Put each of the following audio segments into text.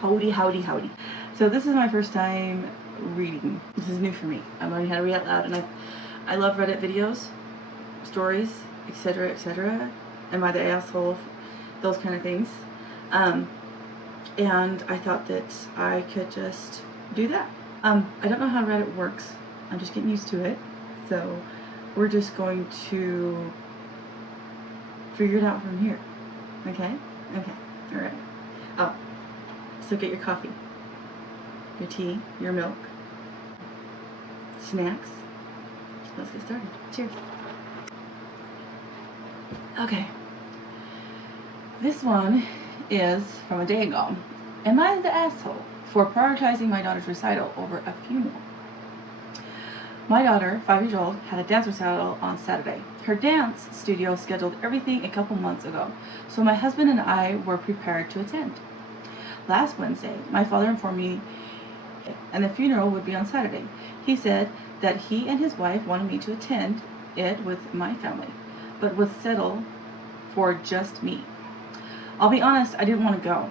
Howdy, howdy, howdy. So this is my first time reading. This is new for me. I'm learning how to read out loud, and I love Reddit videos, stories, etc., etc. Am I the asshole? Those kind of things. And I thought that I could just do that. I don't know how Reddit works. I'm just getting used to it. So we're just going to figure it out from here. Okay? Okay. Alright. Oh. So get your coffee, your tea, your milk, snacks. Let's get started. Cheers. Okay. This one is from a day ago. Am I the asshole for prioritizing my daughter's recital over a funeral? My daughter, 5 years old, had a dance recital on Saturday. Her dance studio scheduled everything a couple months ago, so my husband and I were prepared to attend. Last Wednesday, my father informed me and the funeral would be on Saturday. He said that he and his wife wanted me to attend it with my family, but would settle for just me. I'll be honest, I didn't want to go.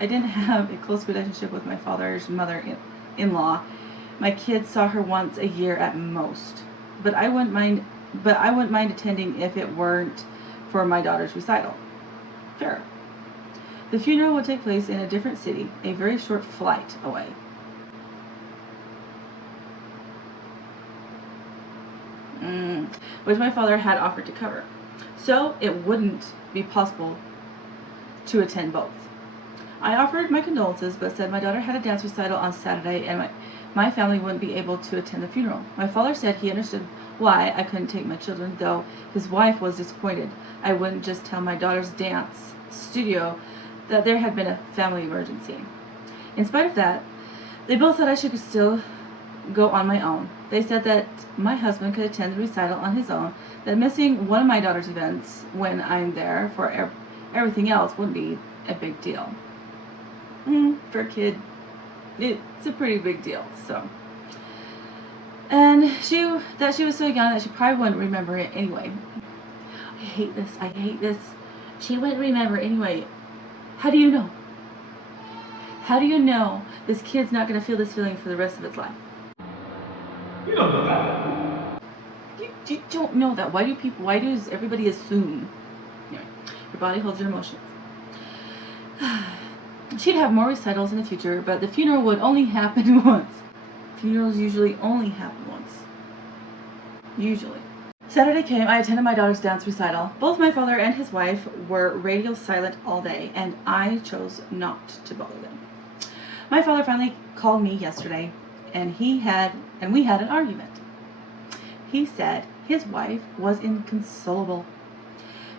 I didn't have a close relationship with my father's mother-in-law. My kids saw her once a year at most, but I wouldn't mind attending if it weren't for my daughter's recital. Fair. The funeral would take place in a different city, a very short flight away. Which my father had offered to cover. So it wouldn't be possible to attend both. I offered my condolences, but said my daughter had a dance recital on Saturday and my family wouldn't be able to attend the funeral. My father said he understood why I couldn't take my children, though his wife was disappointed I wouldn't just tell my daughter's dance studio that there had been a family emergency. In spite of that, they both thought I should still go on my own. They said that my husband could attend the recital on his own, that missing one of my daughter's events when I'm there for everything else wouldn't be a big deal. For a kid, it's a pretty big deal, so. And she was so young that she probably wouldn't remember it anyway. I hate this. She wouldn't remember anyway. How do you know? How do you know this kid's not going to feel this feeling for the rest of its life? You don't know that. You don't know that. Why does everybody assume? Anyway, your body holds your emotions. She'd have more recitals in the future, but the funeral would only happen once. Funerals usually only happen once. Usually. Saturday came, I attended my daughter's dance recital. Both my father and his wife were radio silent all day, and I chose not to bother them. My father finally called me yesterday, and we had an argument. He said his wife was inconsolable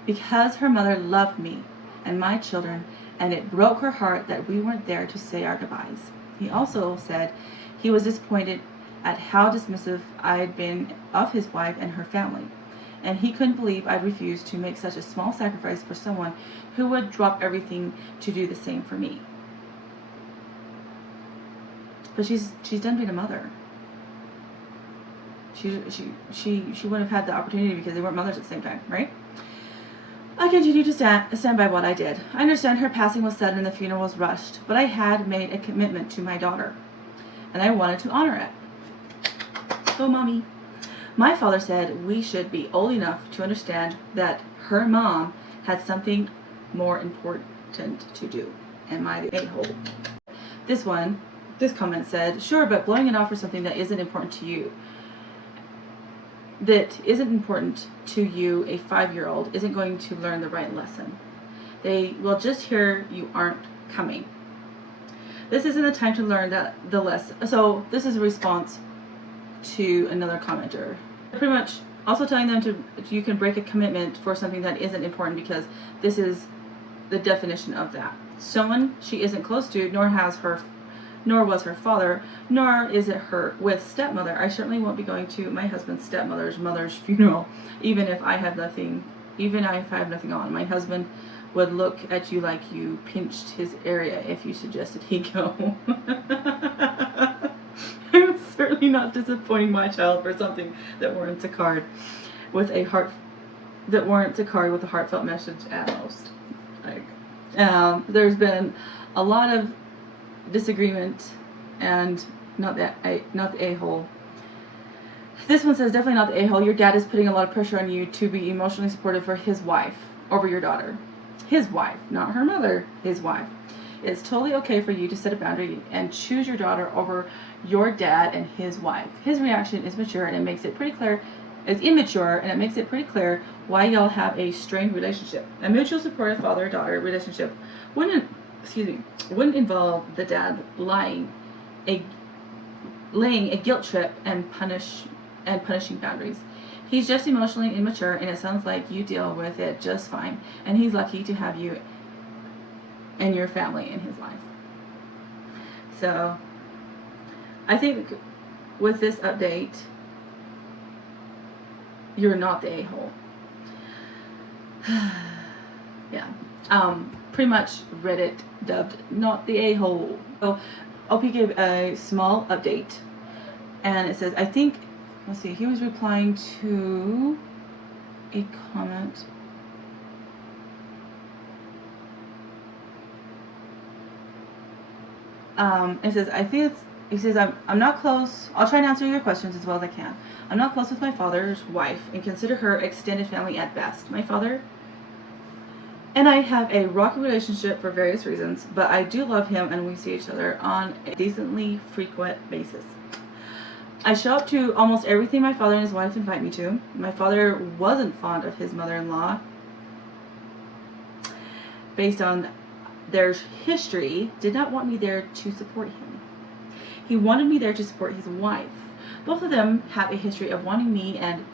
because her mother loved me and my children, and it broke her heart that we weren't there to say our goodbyes. He also said he was disappointed at how dismissive I'd been of his wife and her family, and he couldn't believe I'd refused to make such a small sacrifice for someone who would drop everything to do the same for me. But she's done being a mother. She wouldn't have had the opportunity because they weren't mothers at the same time, right? I continued to stand by what I did. I understand her passing was sudden and the funeral was rushed, but I had made a commitment to my daughter, and I wanted to honor it. Go, Mommy. My father said we should be old enough to understand that her mom had something more important to do. Am I the a-hole? This comment said, sure, but blowing it off for something that isn't important to you, a 5-year-old isn't going to learn the right lesson. They will just hear you aren't coming. This isn't the time to learn the lesson. So this is a response to another commenter. Pretty much also telling them you can break a commitment for something that isn't important, because this is the definition of that. Someone she isn't close to, nor was her father, nor is it her with stepmother. I certainly won't be going to my husband's stepmother's mother's funeral, even if I have nothing on. My husband would look at you like you pinched his area if you suggested he go. I'm certainly not disappointing my child for something that warrants a card with a heartfelt message at most. There's been a lot of disagreement and not the a-hole. This one says, definitely not the a-hole. Your dad is putting a lot of pressure on you to be emotionally supportive for his wife over your daughter. His wife, not her mother, his wife. It's totally okay for you to set a boundary and choose your daughter over your dad and his wife. His reaction is mature and it makes it pretty clear, it's immature and it makes it pretty clear why y'all have a strained relationship. A mutual supportive father-daughter relationship wouldn't involve the dad laying a guilt trip and punishing boundaries. He's just emotionally immature, and it sounds like you deal with it just fine, and he's lucky to have you and your family in his life. So I think with this update, you're not the a-hole. Yeah. Pretty much Reddit dubbed not the a-hole. So OP gave a small update, and it says, I think, let's see, he was replying to a comment. It says, he says, I'm not close. I'll try and answer your questions as well as I can. I'm not close with my father's wife and consider her extended family at best. My father and I have a rocky relationship for various reasons, but I do love him and we see each other on a decently frequent basis. I show up to almost everything my father and his wife invite me to. My father wasn't fond of his mother-in-law based on their history, did not want me there to support him. He wanted me there to support his wife. Both of them have a history of wanting me and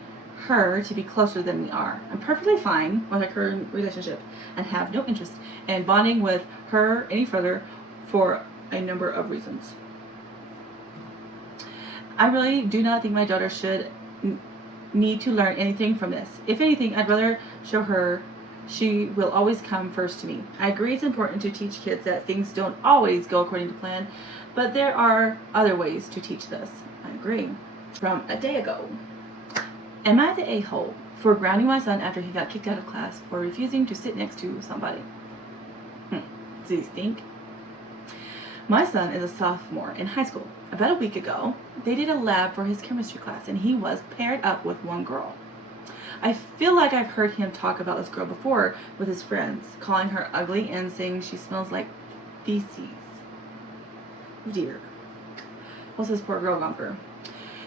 her to be closer than we are. I'm perfectly fine with our current relationship and have no interest in bonding with her any further for a number of reasons. I really do not think my daughter should need to learn anything from this. If anything, I'd rather show her she will always come first to me. I agree it's important to teach kids that things don't always go according to plan, but there are other ways to teach this. I agree. From a day ago. Am I the a-hole for grounding my son after he got kicked out of class for refusing to sit next to somebody? Do you think? My son is a sophomore in high school. About a week ago, they did a lab for his chemistry class, and he was paired up with one girl. I feel like I've heard him talk about this girl before with his friends, calling her ugly and saying she smells like feces. Oh dear. What's this poor girl gone through?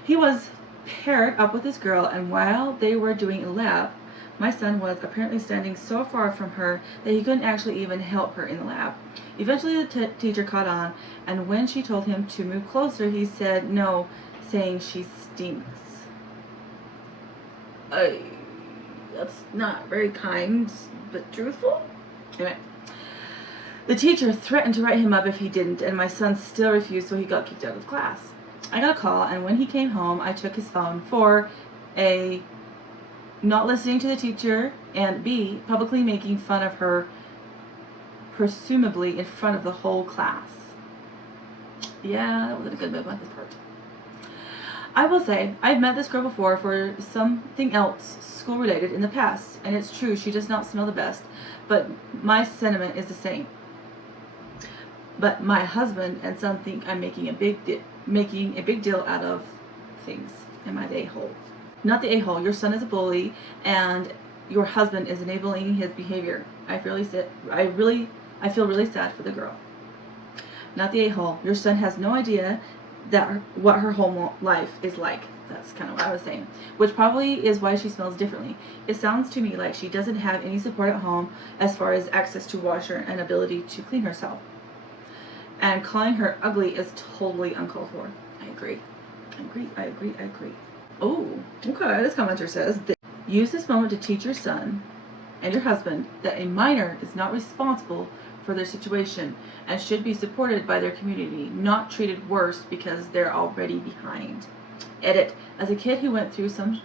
He was paired up with this girl, and while they were doing a lab, my son was apparently standing so far from her that he couldn't actually even help her in the lab. Eventually the teacher caught on, and when she told him to move closer, he said no, saying she stinks. That's not very kind, but truthful. Anyway, the teacher threatened to write him up if he didn't, and my son still refused, so he got kicked out of class. I got a call, and when he came home, I took his phone for A, not listening to the teacher, and B, publicly making fun of her, presumably in front of the whole class. Yeah, that wasn't a good move on his part. I will say, I've met this girl before for something else school-related in the past, and it's true, she does not smell the best, but my sentiment is the same. But my husband and son think I'm making a big deal out of things. Am I the a-hole? Not the a-hole. Your son is a bully, and your husband is enabling his behavior. I feel really sad for the girl. Not the a-hole. Your son has no idea what her whole life is like. That's kind of what I was saying. Which probably is why she smells differently. It sounds to me like she doesn't have any support at home as far as access to washer and ability to clean herself. And calling her ugly is totally uncalled for. I agree. Oh, okay. This commenter says, use this moment to teach your son and your husband that a minor is not responsible for their situation and should be supported by their community, not treated worse because they're already behind. Edit. As a kid who went through some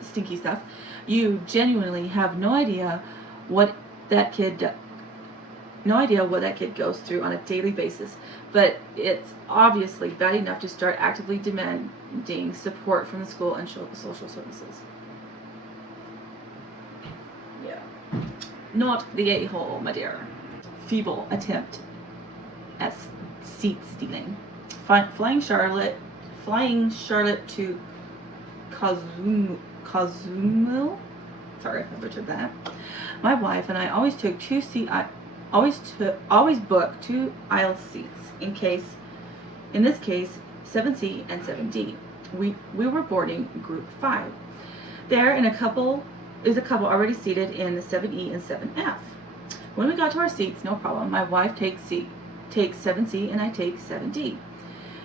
stinky stuff, you genuinely have no idea what that kid goes through on a daily basis, but it's obviously bad enough to start actively demanding support from the school and social services. Yeah. Not the a-hole, my dear. Feeble attempt at seat stealing. Flying Charlotte to Cozumel. Sorry if I butchered that. My wife and I always took always book 2 aisle seats in this case 7C and 7D. We were boarding group 5. There is a couple already seated in the 7E and 7F. When we got to our seats, no problem. My wife takes 7C and I take 7D.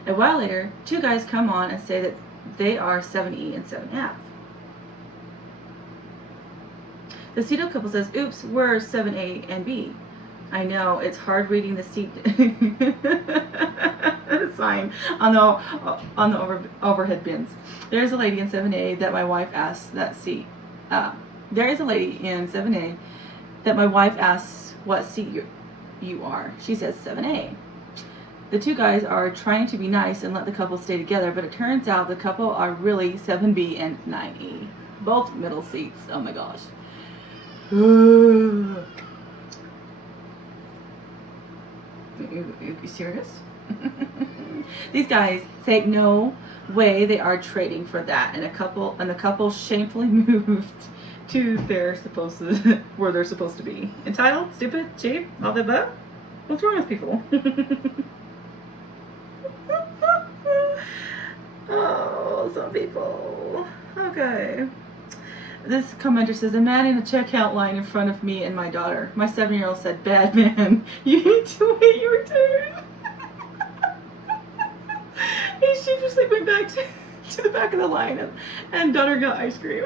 A while later, 2 guys come on and say that they are 7E and 7F. The seated couple says, "Oops, we're 7A and B." I know, it's hard reading the seat sign on the overhead bins. There's a lady in 7A that my wife asks what seat you are. She says 7A. The 2 guys are trying to be nice and let the couple stay together, but it turns out the couple are really 7B and 9E. Both middle seats. Oh my gosh. You serious? These guys say no way they are trading for that, and the couple shamefully moved to where they're supposed to be. Entitled, stupid, cheap, all the above. What's wrong with people? Oh, some people. Okay. This commenter says, "A man in a checkout line in front of me and my daughter. My 7-year-old said, 'Bad man, you need to wait your turn.'" He sheepishly went back to the back of the line and daughter got ice cream.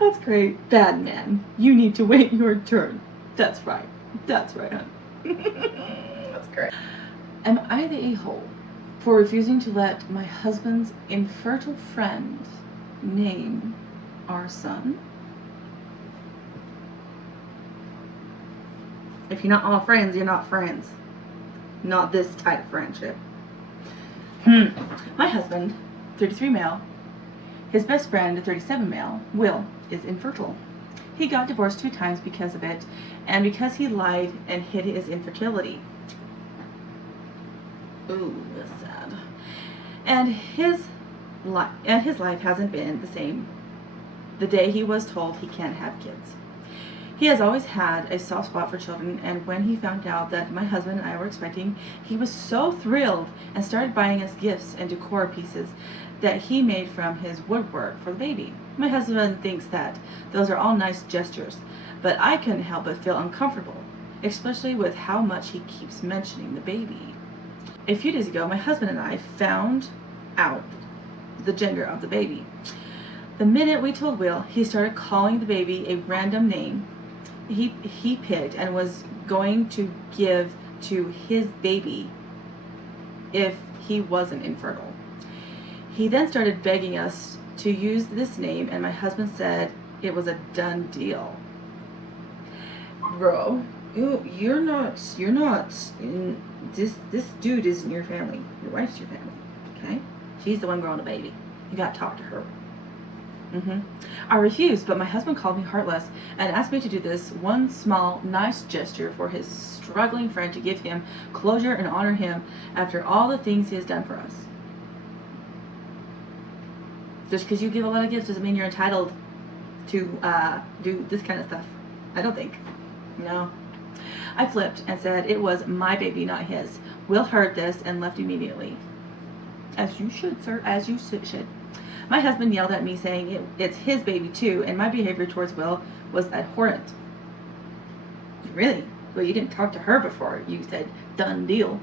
That's great. "Bad man, you need to wait your turn." That's right. That's right, hon. That's great. Am I the a-hole for refusing to let my husband's infertile friend name our son? If you're not all friends, you're not friends. Not this type of friendship. My husband, 33 male, his best friend, 37 male, Will, is infertile. He got divorced 2 times because of it, and because he lied and hid his infertility. Ooh, that's sad. And his life hasn't been the same the day he was told he can't have kids. He has always had a soft spot for children, and when he found out that my husband and I were expecting, he was so thrilled and started buying us gifts and decor pieces that he made from his woodwork for the baby. My husband thinks that those are all nice gestures, but I couldn't help but feel uncomfortable, especially with how much he keeps mentioning the baby. A few days ago, my husband and I found out the gender of the baby. The minute we told Will, he started calling the baby a random name he picked and was going to give to his baby if he wasn't infertile. He then started begging us to use this name, and my husband said it was a done deal. Bro, you're not this dude isn't your family. Your wife's your family, okay? She's the one growing a baby. You gotta talk to her. I refused, but my husband called me heartless and asked me to do this one small, nice gesture for his struggling friend to give him closure and honor him after all the things he has done for us. Just because you give a lot of gifts doesn't mean you're entitled to do this kind of stuff. I don't think. No. I flipped and said it was my baby, not his. Will heard this and left immediately. As you should, sir. As you should. My husband yelled at me saying it's his baby too, and my behavior towards Will was abhorrent. Really? Well, you didn't talk to her before you said done deal.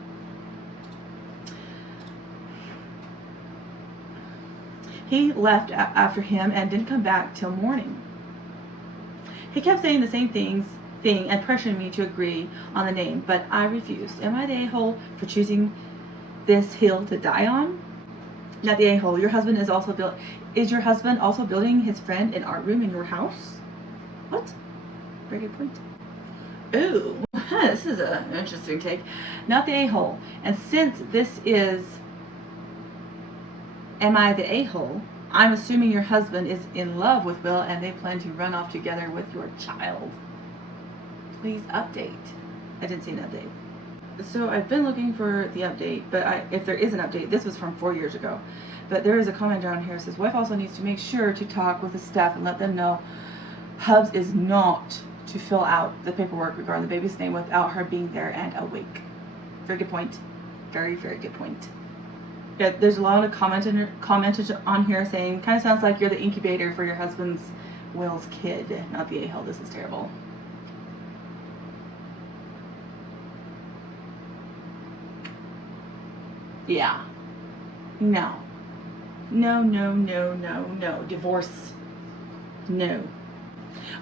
He left after him and didn't come back till morning. He kept saying the same thing and pressuring me to agree on the name, but I refused. Am I the a-hole for choosing this hill to die on? Not the a-hole. Is your husband also building his friend an art room in your house? What? Very good point. Ooh, this is an interesting take. Not the a-hole. And since this is Am I the a-hole, I'm assuming your husband is in love with Will and they plan to run off together with your child. Please update. I didn't see an update. So I've been looking for the update, but if there is an update, this was from 4 years ago. But there is a comment down here that says, wife also needs to make sure to talk with the staff and let them know Hubs is not to fill out the paperwork regarding the baby's name without her being there and awake. Very good point. Very, very good point. Yeah, there's a lot of commented on here saying, kind of sounds like you're the incubator for your husband's Will's kid, not the a-hole. This is terrible. Yeah. No. No, no, no, no, no. Divorce. No.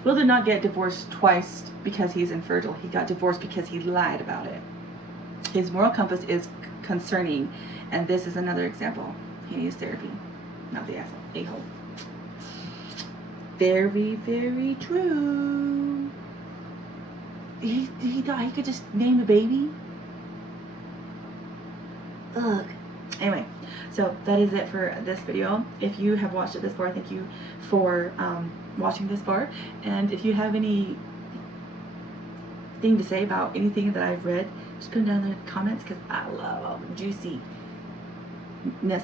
Will did not get divorced twice because he's infertile. He got divorced because he lied about it. His moral compass is concerning, and this is another example. He needs therapy, not the asshole, a-hole. Very, very true. He thought he could just name a baby? Ugh. Anyway, so that is it for this video. If you have watched it this far, thank you for watching this far. And if you have any thing to say about anything that I've read, just put them down in the comments, because I love all the juiciness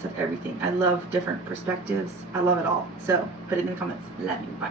of everything. I love different perspectives. I love it all. So put it in the comments. Love you. Bye.